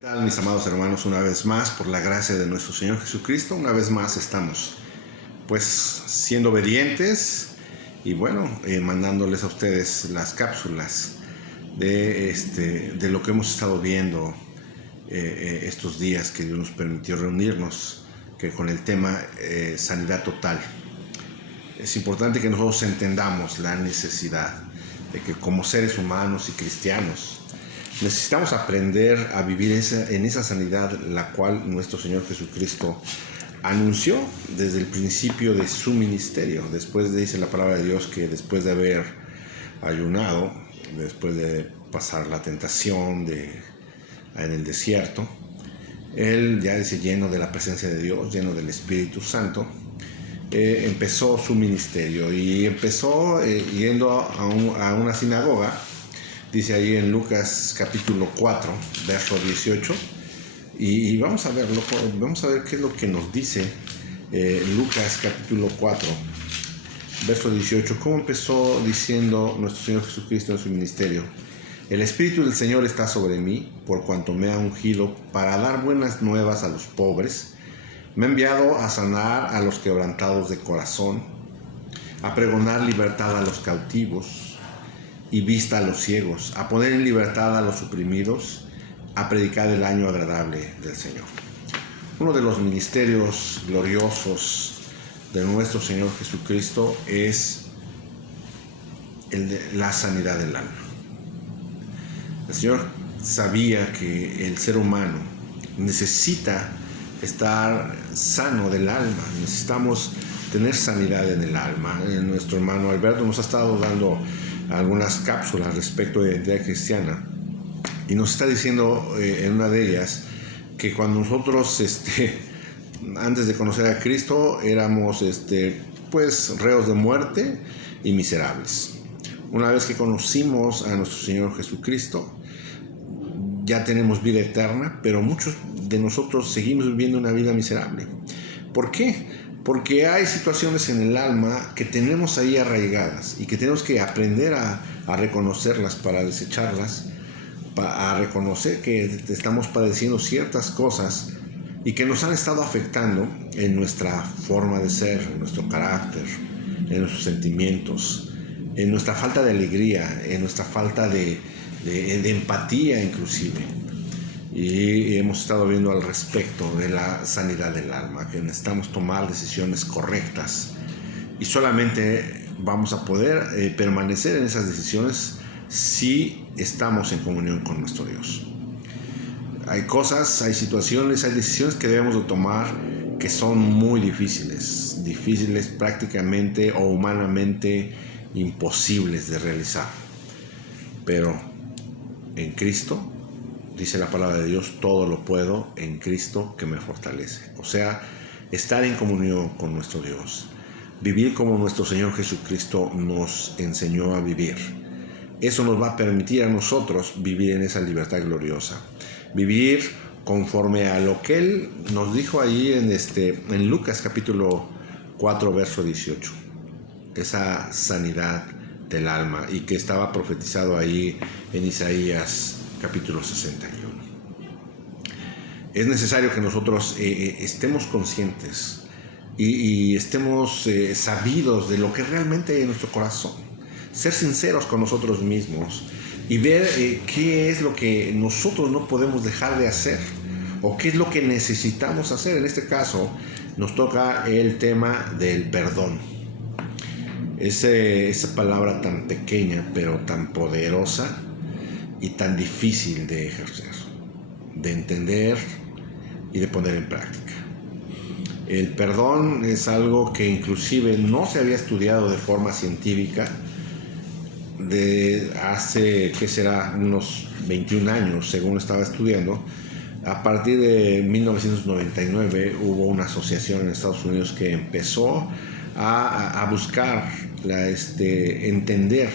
¿Qué tal, mis amados hermanos? Una vez más, por la gracia de nuestro Señor Jesucristo, una vez más estamos pues siendo obedientes y mandándoles a ustedes las cápsulas de lo que hemos estado viendo estos días que Dios nos permitió reunirnos, que con el tema sanidad total. Es importante que nosotros entendamos la necesidad de que como seres humanos y cristianos necesitamos aprender a vivir en esa sanidad la cual nuestro Señor Jesucristo anunció desde el principio de su ministerio. Después dice la palabra de Dios que después de haber ayunado, después de pasar la tentación en el desierto, Él ya dice lleno de la presencia de Dios, lleno del Espíritu Santo, empezó su ministerio y empezó yendo a una sinagoga. Dice ahí en Lucas capítulo 4, verso 18, y vamos a ver qué es lo que nos dice Lucas capítulo 4, verso 18, cómo empezó diciendo nuestro Señor Jesucristo en su ministerio. El Espíritu del Señor está sobre mí, por cuanto me ha ungido para dar buenas nuevas a los pobres, me ha enviado a sanar a los quebrantados de corazón, a pregonar libertad a los cautivos y vista a los ciegos, a poner en libertad a los oprimidos, a predicar el año agradable del Señor. Uno de los ministerios gloriosos de nuestro Señor Jesucristo es el de la sanidad del alma. El Señor sabía que el ser humano necesita estar sano del alma, necesitamos tener sanidad en el alma. Nuestro hermano Alberto nos ha estado dando algunas cápsulas respecto de la identidad cristiana y nos está diciendo en una de ellas que cuando nosotros antes de conocer a Cristo éramos reos de muerte y miserables. Una vez que conocimos a nuestro Señor Jesucristo ya tenemos vida eterna, pero muchos de nosotros seguimos viviendo una vida miserable. ¿Por qué? Porque hay situaciones en el alma que tenemos ahí arraigadas y que tenemos que aprender a reconocerlas para desecharlas, a reconocer que estamos padeciendo ciertas cosas y que nos han estado afectando en nuestra forma de ser, en nuestro carácter, en nuestros sentimientos, en nuestra falta de alegría, en nuestra falta de empatía inclusive. Y hemos estado viendo al respecto de la sanidad del alma, que necesitamos tomar decisiones correctas y solamente vamos a poder permanecer en esas decisiones si estamos en comunión con nuestro Dios. Hay cosas, hay situaciones, hay decisiones que debemos de tomar que son muy difíciles prácticamente o humanamente imposibles de realizar, pero en Cristo, dice la palabra de Dios, todo lo puedo en Cristo que me fortalece. O sea, estar en comunión con nuestro Dios, vivir como nuestro Señor Jesucristo nos enseñó a vivir. Eso nos va a permitir a nosotros vivir en esa libertad gloriosa, vivir conforme a lo que Él nos dijo ahí en Lucas capítulo 4, verso 18. Esa sanidad del alma y que estaba profetizado ahí en Isaías capítulo 61. Es necesario que nosotros estemos conscientes y estemos sabidos de lo que realmente hay en nuestro corazón. Ser sinceros con nosotros mismos y ver qué es lo que nosotros no podemos dejar de hacer o qué es lo que necesitamos hacer. En este caso nos toca el tema del perdón. Esa palabra tan pequeña pero tan poderosa y tan difícil de ejercer, de entender y de poner en práctica. El perdón es algo que inclusive no se había estudiado de forma científica de hace, unos 21 años, según estaba estudiando. A partir de 1999 hubo una asociación en Estados Unidos que empezó a buscar entender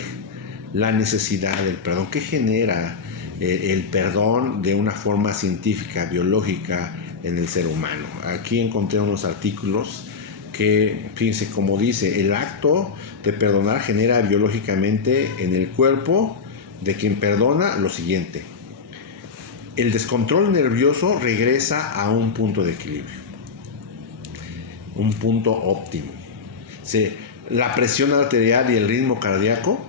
la necesidad del perdón. ¿Qué genera el perdón de una forma científica, biológica en el ser humano? Aquí encontré unos artículos que, fíjense cómo dice, el acto de perdonar genera biológicamente en el cuerpo de quien perdona lo siguiente: el descontrol nervioso regresa a un punto de equilibrio, un punto óptimo. La presión arterial y el ritmo cardíaco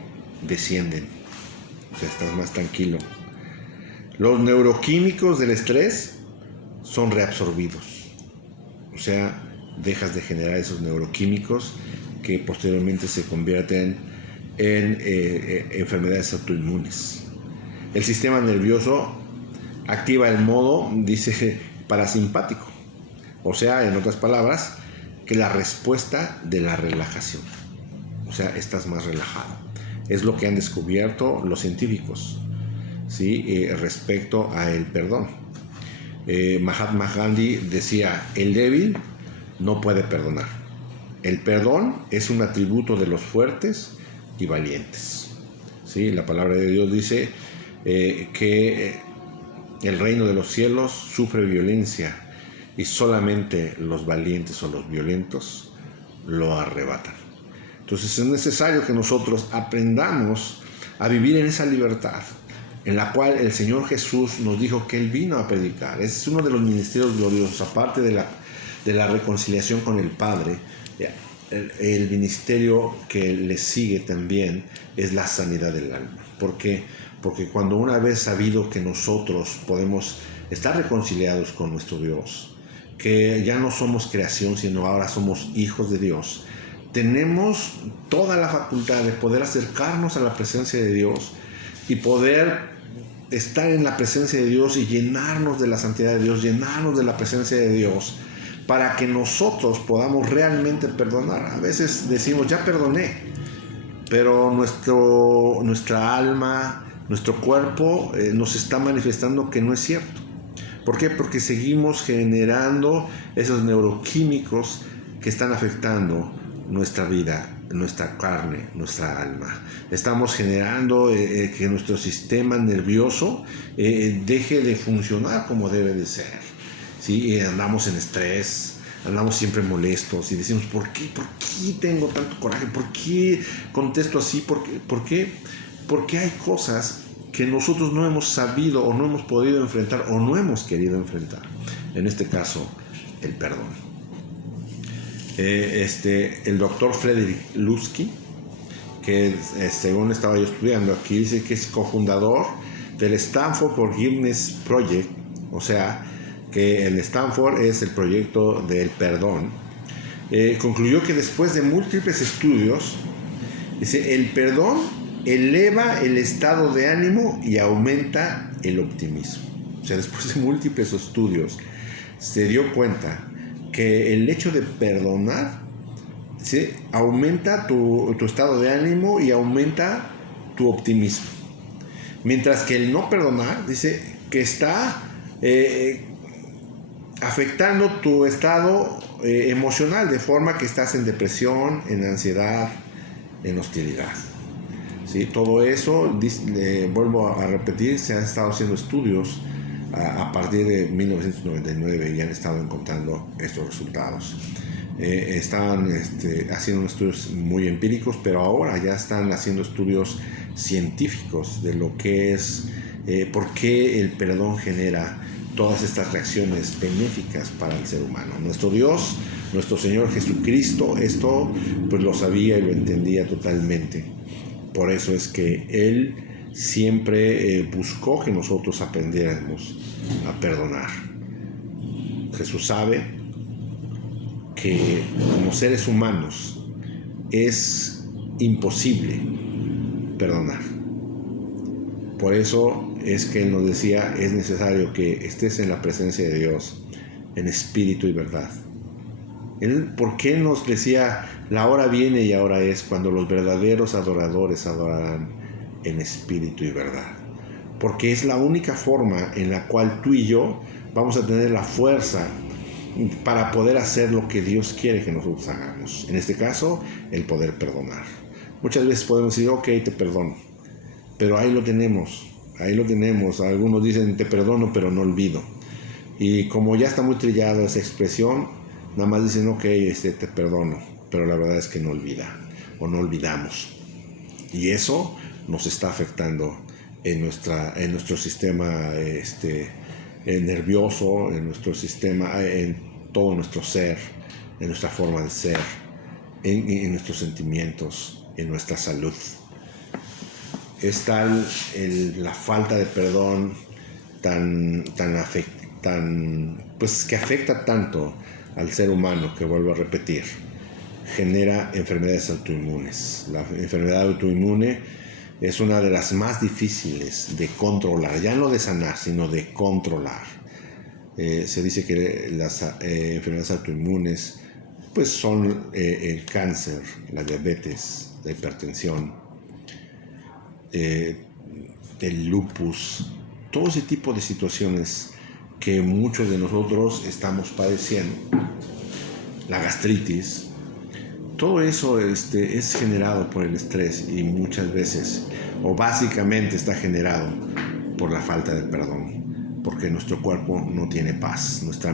descienden, o sea, estás más tranquilo. Los neuroquímicos del estrés son reabsorbidos, o sea, dejas de generar esos neuroquímicos que posteriormente se convierten en enfermedades autoinmunes. El sistema nervioso activa el modo, dice, parasimpático, o sea, en otras palabras, que la respuesta de la relajación, o sea, estás más relajado. Es lo que han descubierto los científicos, ¿sí? Respecto a el perdón. Mahatma Gandhi decía, el débil no puede perdonar. El perdón es un atributo de los fuertes y valientes, ¿sí? La palabra de Dios dice que el reino de los cielos sufre violencia y solamente los valientes o los violentos lo arrebatan. Entonces es necesario que nosotros aprendamos a vivir en esa libertad en la cual el Señor Jesús nos dijo que Él vino a predicar. Ese es uno de los ministerios gloriosos, aparte de la reconciliación con el Padre. El ministerio que le sigue también es la sanidad del alma. ¿Por qué? Porque cuando una vez sabido que nosotros podemos estar reconciliados con nuestro Dios, que ya no somos creación, sino ahora somos hijos de Dios, tenemos toda la facultad de poder acercarnos a la presencia de Dios y poder estar en la presencia de Dios y llenarnos de la santidad de Dios, llenarnos de la presencia de Dios, para que nosotros podamos realmente perdonar. A veces decimos, ya perdoné, pero nuestra alma, nuestro cuerpo nos está manifestando que no es cierto. ¿Por qué? Porque seguimos generando esos neuroquímicos que están afectando nuestra vida, nuestra carne, nuestra alma. Estamos generando que nuestro sistema nervioso deje de funcionar como debe de ser, ¿sí? Andamos en estrés, andamos siempre molestos y decimos, ¿por qué tengo tanto coraje? ¿Por qué contesto así? ¿Por qué? Porque hay cosas que nosotros no hemos sabido o no hemos podido enfrentar o no hemos querido enfrentar. En este caso, el perdón. El doctor Frederick Lusky, que según estaba yo estudiando aquí, dice que es cofundador del Stanford Forgiveness Project, o sea, que el Stanford es el proyecto del perdón. Concluyó que después de múltiples estudios, dice, el perdón eleva el estado de ánimo y aumenta el optimismo. O sea, después de múltiples estudios, se dio cuenta que el hecho de perdonar, ¿sí?, aumenta tu estado de ánimo y aumenta tu optimismo. Mientras que el no perdonar, dice que está afectando tu estado emocional, de forma que estás en depresión, en ansiedad, en hostilidad. ¿Sí? Todo eso, vuelvo a repetir, se han estado haciendo estudios a partir de 1999 y han estado encontrando estos resultados. Estaban haciendo estudios muy empíricos, pero ahora ya están haciendo estudios científicos de lo que es, por qué el perdón genera todas estas reacciones benéficas para el ser humano. Nuestro Dios, nuestro Señor Jesucristo, esto pues lo sabía y lo entendía totalmente. Por eso es que Él siempre buscó que nosotros aprendiéramos a perdonar. Jesús sabe que como seres humanos es imposible perdonar. Por eso es que Él nos decía, es necesario que estés en la presencia de Dios, en espíritu y verdad. Él, ¿por qué nos decía, la hora viene y ahora es cuando los verdaderos adoradores adorarán en espíritu y verdad? Porque es la única forma en la cual tú y yo vamos a tener la fuerza para poder hacer lo que Dios quiere que nosotros hagamos. En este caso, el poder perdonar. Muchas veces podemos decir, ok, te perdono, pero ahí lo tenemos. Algunos dicen, te perdono, pero no olvido. Y como ya está muy trillada esa expresión, nada más dicen, ok, te perdono, pero la verdad es que no olvida o no olvidamos. Y eso nos está afectando en nuestro sistema nervioso, en nuestro sistema, en todo nuestro ser, en nuestra forma de ser, en nuestros sentimientos, en nuestra salud. Es tal la falta de perdón pues que afecta tanto al ser humano, que vuelvo a repetir, genera enfermedades autoinmunes. La enfermedad autoinmune es una de las más difíciles de controlar, ya no de sanar, sino de controlar. Se dice que las enfermedades autoinmunes pues son el cáncer, la diabetes, la hipertensión, el lupus, todo ese tipo de situaciones que muchos de nosotros estamos padeciendo, la gastritis. Todo eso es generado por el estrés y muchas veces, o básicamente está generado por la falta de perdón, porque nuestro cuerpo no tiene paz, en nuestra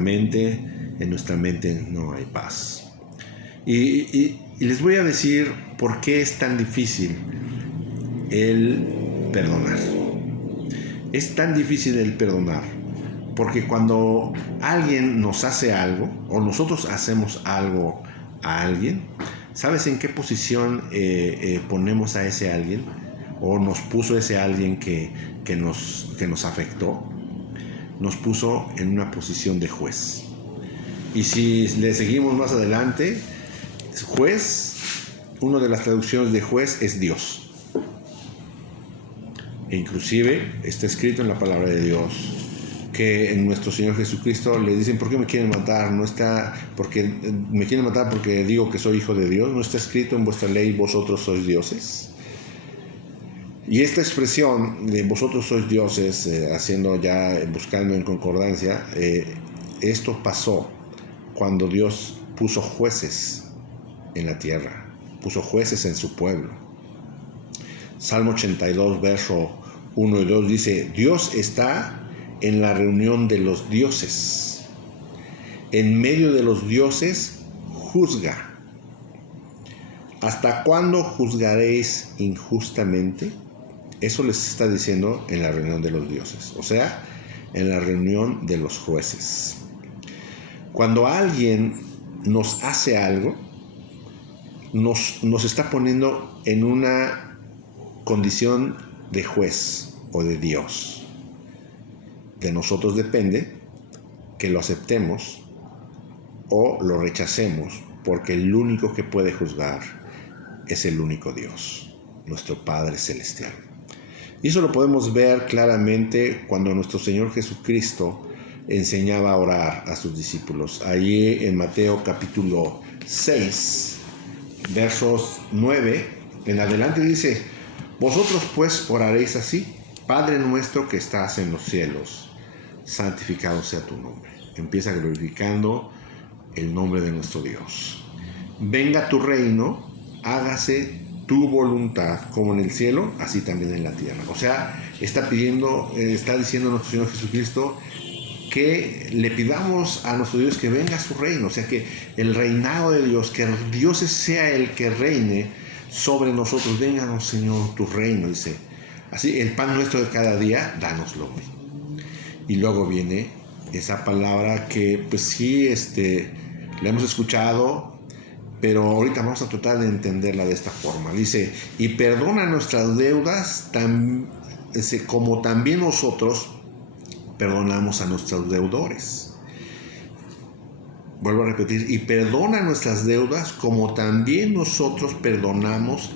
mente no hay paz. Y les voy a decir por qué es tan difícil el perdonar. Es tan difícil el perdonar, porque cuando alguien nos hace algo, o nosotros hacemos algo a alguien, ¿sabes en qué posición ponemos a ese alguien? ¿O nos puso ese alguien que nos afectó? Nos puso en una posición de juez. Y si le seguimos más adelante, juez, una de las traducciones de juez es Dios. E inclusive está escrito en la palabra de Dios que en nuestro Señor Jesucristo le dicen: ¿por qué me quieren matar? No está porque me quieren matar porque digo que soy hijo de Dios. ¿No está escrito en vuestra ley: vosotros sois dioses? Y esta expresión de vosotros sois dioses, buscando en concordancia, esto pasó cuando Dios puso jueces en la tierra, puso jueces en su pueblo. Salmo 82, verso 1 y 2 dice: Dios está en la reunión de los dioses. En medio de los dioses juzga. ¿Hasta cuándo juzgaréis injustamente? Eso les está diciendo en la reunión de los dioses, o sea, en la reunión de los jueces. Cuando alguien nos hace algo, nos está poniendo en una condición de juez o de Dios. De nosotros depende que lo aceptemos o lo rechacemos, porque el único que puede juzgar es el único Dios, nuestro Padre Celestial. Y eso lo podemos ver claramente cuando nuestro Señor Jesucristo enseñaba a orar a sus discípulos. Allí en Mateo capítulo 6, versos 9 en adelante dice: vosotros pues oraréis así: Padre nuestro que estás en los cielos, santificado sea tu nombre. Empieza glorificando el nombre de nuestro Dios. Venga tu reino, hágase tu voluntad, como en el cielo, así también en la tierra. O sea, está diciendo nuestro Señor Jesucristo que le pidamos a nuestro Dios que venga a su reino, o sea, que el reinado de Dios, que Dios sea el que reine sobre nosotros. Vénganos, Señor, tu reino, dice. Así, el pan nuestro de cada día, dánoslo hoy. Y luego viene esa palabra que, pues sí, la hemos escuchado, pero ahorita vamos a tratar de entenderla de esta forma. Dice: y perdona nuestras deudas, como también nosotros perdonamos a nuestros deudores. Vuelvo a repetir: y perdona nuestras deudas, como también nosotros perdonamos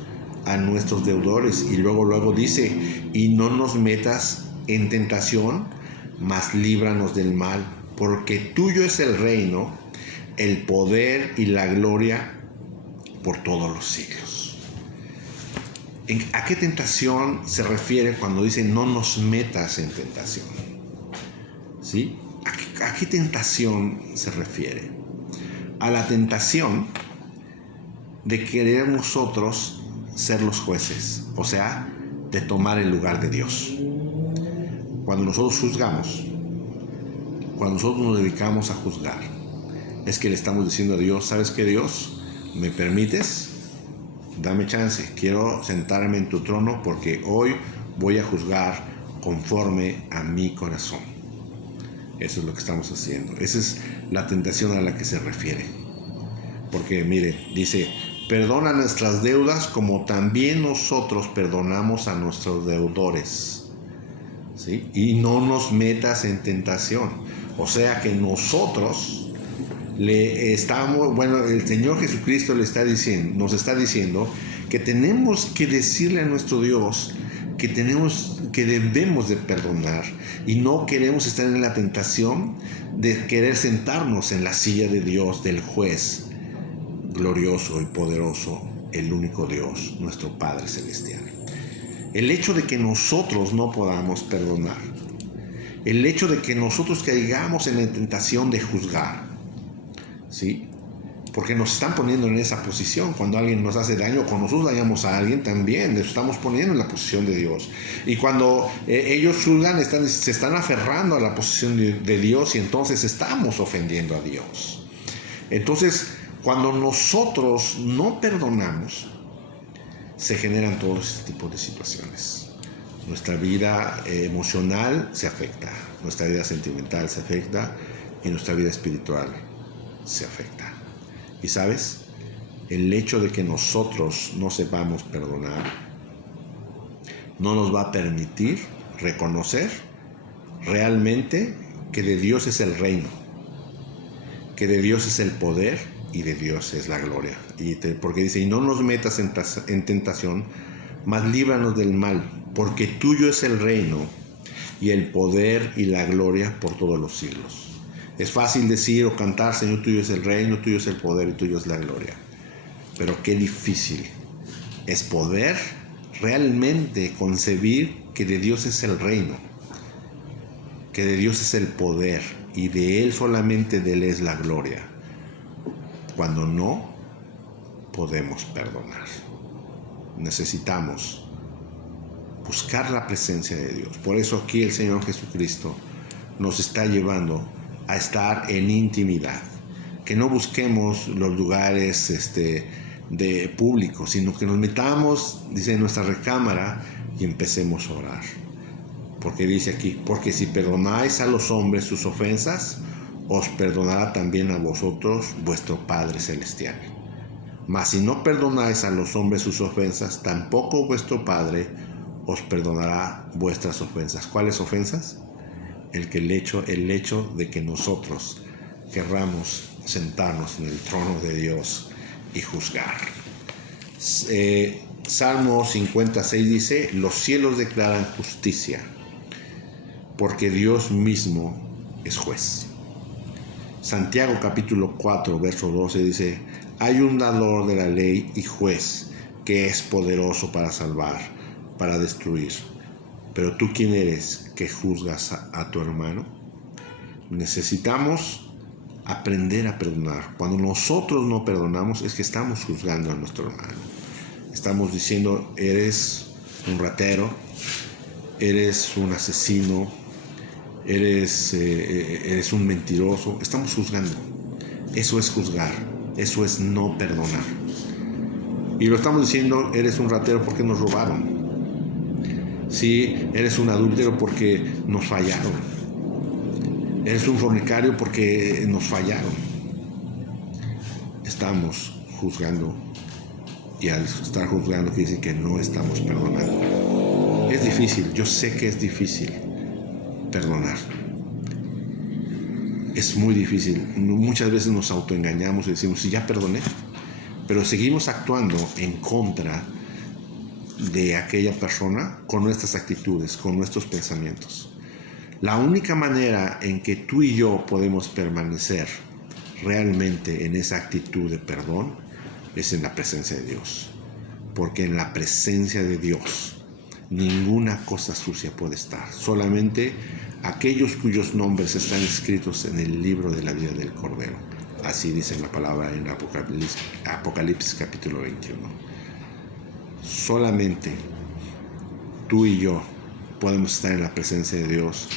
a nuestros deudores. Y luego dice: y no nos metas en tentación, mas líbranos del mal, porque tuyo es el reino, el poder y la gloria por todos los siglos. ¿A qué tentación se refiere cuando dice no nos metas en tentación? ¿Sí? ¿A qué tentación se refiere? A la tentación de querer nosotros ser los jueces, o sea, de tomar el lugar de Dios. Cuando nosotros juzgamos, cuando nosotros nos dedicamos a juzgar, es que le estamos diciendo a Dios: ¿sabes qué, Dios? ¿Me permites? Dame chance, quiero sentarme en tu trono porque hoy voy a juzgar conforme a mi corazón. Eso es lo que estamos haciendo. Esa es la tentación a la que se refiere. Porque mire, dice, perdona nuestras deudas como también nosotros perdonamos a nuestros deudores. ¿Sí? Y no nos metas en tentación. O sea que nosotros el Señor Jesucristo nos está diciendo que tenemos que decirle a nuestro Dios que debemos de perdonar y no queremos estar en la tentación de querer sentarnos en la silla de Dios, del juez glorioso y poderoso, el único Dios, nuestro Padre Celestial. El hecho de que nosotros no podamos perdonar, el hecho de que nosotros caigamos en la tentación de juzgar, ¿sí? Porque nos están poniendo en esa posición. Cuando alguien nos hace daño, cuando nosotros dañamos a alguien, también nos estamos poniendo en la posición de Dios. Y cuando ellos juzgan, se están aferrando a la posición de Dios, y entonces estamos ofendiendo a Dios. Entonces, cuando nosotros no perdonamos, se generan todo este tipo de situaciones. Nuestra vida emocional se afecta, nuestra vida sentimental se afecta y nuestra vida espiritual se afecta. Y sabes, el hecho de que nosotros no sepamos perdonar no nos va a permitir reconocer realmente que de Dios es el reino, que de Dios es el poder y de Dios es la gloria. Porque dice, y no nos metas en tentación, mas líbranos del mal, porque tuyo es el reino y el poder y la gloria por todos los siglos. Es fácil decir o cantar, Señor, tuyo es el reino, tuyo es el poder y tuyo es la gloria. Pero qué difícil es poder realmente concebir que de Dios es el reino, que de Dios es el poder y de Él, solamente de Él es la gloria, cuando no podemos perdonar. Necesitamos buscar la presencia de Dios. Por eso aquí el Señor Jesucristo nos está llevando a estar en intimidad, que no busquemos los lugares de público, sino que nos metamos, dice, en nuestra recámara y empecemos a orar. Porque dice aquí, porque si perdonáis a los hombres sus ofensas, os perdonará también a vosotros vuestro Padre Celestial. Mas si no perdonáis a los hombres sus ofensas, tampoco vuestro Padre os perdonará vuestras ofensas. ¿Cuáles ofensas? El hecho de que nosotros querramos sentarnos en el trono de Dios y juzgar. Salmo 56 dice, los cielos declaran justicia, porque Dios mismo es juez. Santiago capítulo 4, verso 12 dice, hay un dador de la ley y juez que es poderoso para salvar, para destruir. Pero tú, ¿quién eres que juzgas a tu hermano? Necesitamos aprender a perdonar. Cuando nosotros no perdonamos, es que estamos juzgando a nuestro hermano. Estamos diciendo, eres un ratero, eres un asesino, eres un mentiroso. Estamos juzgando. Eso es juzgar. Eso es no perdonar. Y lo estamos diciendo, eres un ratero porque nos robaron. Sí, eres un adúltero porque nos fallaron. Eres un fornicario porque nos fallaron. Estamos juzgando, y al estar juzgando quiere decir que no estamos perdonando. Es difícil, yo sé que es difícil perdonar. Es muy difícil. Muchas veces nos autoengañamos y decimos, sí, ya perdoné, pero seguimos actuando en contra de aquella persona con nuestras actitudes, con nuestros pensamientos. La única manera en que tú y yo podemos permanecer realmente en esa actitud de perdón es en la presencia de Dios. Porque en la presencia de Dios ninguna cosa sucia puede estar. Solamente aquellos cuyos nombres están escritos en el libro de la vida del Cordero. Así dice la palabra en Apocalipsis capítulo 21. Solamente tú y yo podemos estar en la presencia de Dios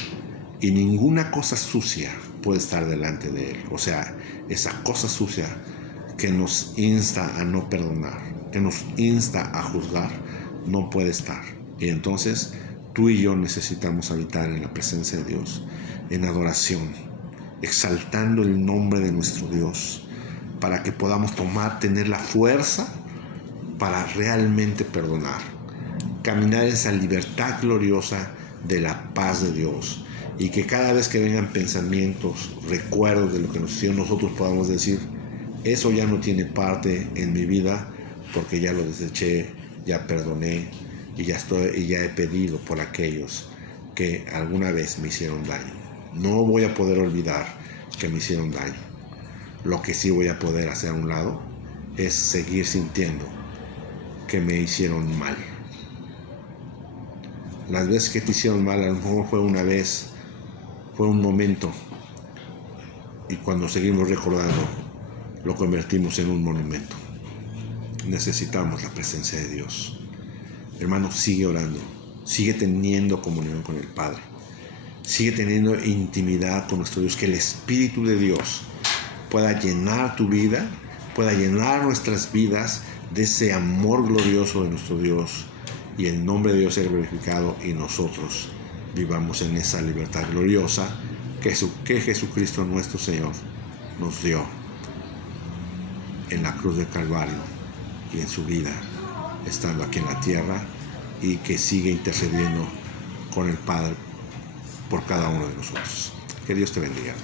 y ninguna cosa sucia puede estar delante de Él. O sea, esa cosa sucia que nos insta a no perdonar, que nos insta a juzgar, no puede estar. Y entonces tú y yo necesitamos habitar en la presencia de Dios, en adoración, exaltando el nombre de nuestro Dios, para que podamos tener la fuerza para realmente perdonar, caminar en esa libertad gloriosa de la paz de Dios, y que cada vez que vengan pensamientos, recuerdos de lo que nos hicieron, nosotros podamos decir: eso ya no tiene parte en mi vida, porque ya lo deseché, ya perdoné, y ya he pedido por aquellos que alguna vez me hicieron daño. No voy a poder olvidar que me hicieron daño. Lo que sí voy a poder hacer a un lado es seguir sintiendo que me hicieron mal. Las veces que te hicieron mal, a lo mejor fue una vez, fue un momento, y cuando seguimos recordando, lo convertimos en un monumento. Necesitamos la presencia de Dios. Hermano, sigue orando, sigue teniendo comunión con el Padre, sigue teniendo intimidad con nuestro Dios, que el Espíritu de Dios pueda llenar tu vida, pueda llenar nuestras vidas de ese amor glorioso de nuestro Dios, y el nombre de Dios sea glorificado, y nosotros vivamos en esa libertad gloriosa que Jesucristo nuestro Señor nos dio en la cruz del Calvario y en su vida estando aquí en la tierra, y que sigue intercediendo con el Padre por cada uno de nosotros. Que Dios te bendiga.